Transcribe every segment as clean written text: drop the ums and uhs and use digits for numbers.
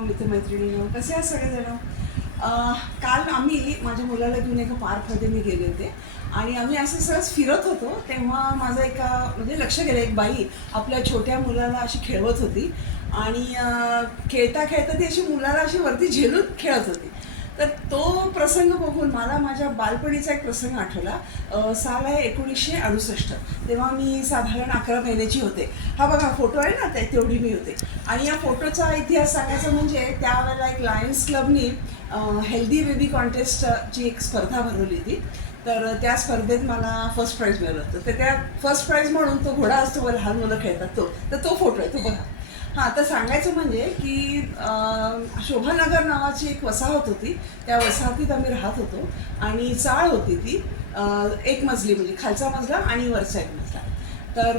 मित्रमैत्रिणींनो, कसे आहात सगळेजण? काल आम्ही माझ्या मुलाला घेऊन एका पार्कमध्ये मी गेले होते आणि आम्ही असं सहज फिरत होतो, तेव्हा माझं एका म्हणजे लक्ष गेलं, एक बाई आपल्या छोट्या मुलाला अशी खेळवत होती आणि खेळता खेळता ती अशी मुलाला अशी वरती झेलून खेळत होती. तर तो प्रसंग बघून मला माझ्या बालपणीचा एक प्रसंग आठवला. साल आहे 1968. तेव्हा मी साधारण 11 महिन्याची होते. हा बघा फोटो आहे ना, तेवढी मी होते. आणि या फोटोचा इतिहास सांगायचा म्हणजे त्यावेळेला एक लायन्स क्लबनी हेल्दी बेबी कॉन्टेस्टची एक स्पर्धा भरवली होती. तर त्या स्पर्धेत मला फर्स्ट प्राईज मिळालं होतं. तर त्या फर्स्ट प्राईज म्हणून तो घोडा असतो, लहान मुलं खेळतात तो फोटो आहे, तो बघा. हां, तर सांगायचं म्हणजे की शोभानगर नावाची एक वसाहत होती. त्या वसाहतीत आम्ही राहत होतो आणि चाळ होती ती, एक मजली, म्हणजे खालचा मजला आणि वरचा एक मजला. तर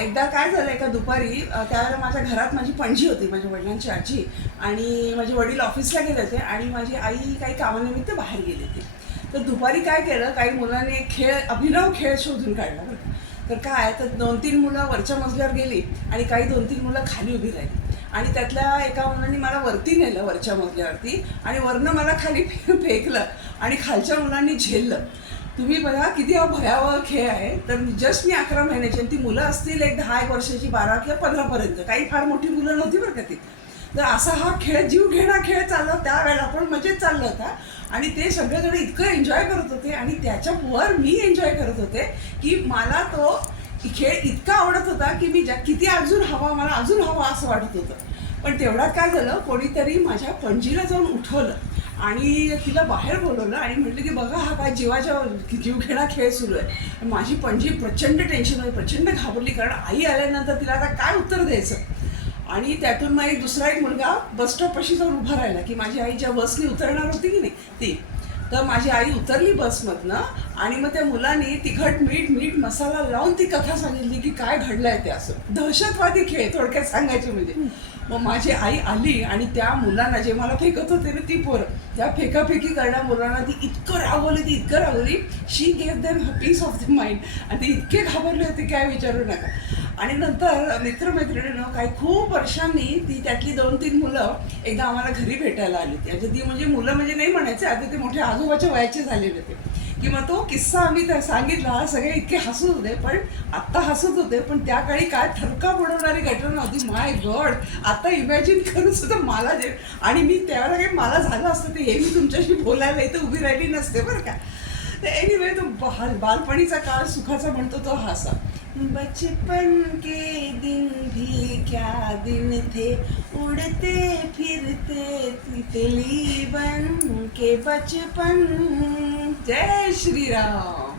एकदा काय झालं, एका दुपारी त्यावेळेला माझ्या घरात माझी पणजी होती, माझ्या वडिलांची आजी, आणि माझे वडील ऑफिसला गेले होते आणि माझी आई काही कामानिमित्त बाहेर गेली होती. तर दुपारी काय केलं, काही मुलांनी अभिनव खेळ शोधून काढला बरं. तर काय, तर 2-3 मुलं वरच्या मजल्यावर गेली आणि काही 2-3 मुलं खाली उभी राहिली आणि त्यातल्या एका मुलांनी मला वरती नेलं, वरच्या मजल्यावरती, आणि वरनं मला खाली फेकलं आणि खालच्या मुलांनी झेललं. तुम्ही बघा किती हा भयावह खेळ आहे. तर जस्ट मी 11 महिन्याची आणि ती मुलं असतील एक 10 वर्षाची, 12 किंवा 15पर्यंत, काही फार मोठी मुलं नव्हती बरं का ती. तर असा हा खेळ, जीव घेणा खेळ चालला त्यावेळेला, पण मजेत चालला होता आणि ते सगळेजण इतकं एन्जॉय करत होते आणि त्याच्यावर मी एन्जॉय करत होते की मला तो खेळ इतका आवडत होता की मी किती अजून हवा, मला अजून हवा असं वाटत होतं. पण तेवढ्यात काय झालं, कोणीतरी माझ्या पणजीला जाऊन उठवलं आणि तिला बाहेर बोलवलं आणि म्हटलं की बघा हा काय जीवाच्या जीवघेणा खेळ सुरू आहे. माझी पणजी प्रचंड टेन्शनमध्ये, प्रचंड घाबरली, कारण आई आल्यानंतर तिला आता काय उत्तर द्यायचं. आणि त्यातून मग दुसरा एक मुलगा बस स्टॉपपाशी जाऊन उभा राहिला की माझी आई ज्या बसनी उतरणार होती की नाही ती. तर माझी आई उतरली बसमधनं आणि मग त्या मुलांनी तिखट मीठ मसाला लावून ती कथा सांगितली की काय घडलंय ते. असं दहशतवादी खेळ थोडक्यात सांगायचे म्हणजे. मग माझी आई आली आणि त्या मुलांना, जे मला फेकत होते ना ती पोरं, त्या फेकाफेकी करण्या मुलांना ती इतकं रागवली, she gave them peace of the mind. आणि ते इतके घाबरले होते काय विचारू नका. आणि नंतर मित्रमैत्रिणीनं काही खूप वर्षांनी ती त्यातली 2-3 मुलं एकदा आम्हाला घरी भेटायला आली होती. आता ती म्हणजे मुलं म्हणजे नाही म्हणायचे, आता ते मोठ्या आजोबाच्या वयाचे झालेले होते. की मग तो किस्सा आम्ही सांगितला, सगळे इतके हसत होते, पण आत्ता हसत होते, पण त्या काळी काय थरका पडवणारी घटना होती. माय गॉड, आता इमॅजिन करून सुद्धा मला जे, आणि मी त्यावेळेला काही मला झालं असतं ते हे मी तुमच्याशी बोलायला इथं उभी राहिली नसते बरं का. तर एनिवे, तो बालपणीचा काळ सुखाचा म्हणतो तो हासा. बचपन के दिन भी क्या दिन थे, उड़ते फिरते तितली बन के बचपन. जय श्री राम.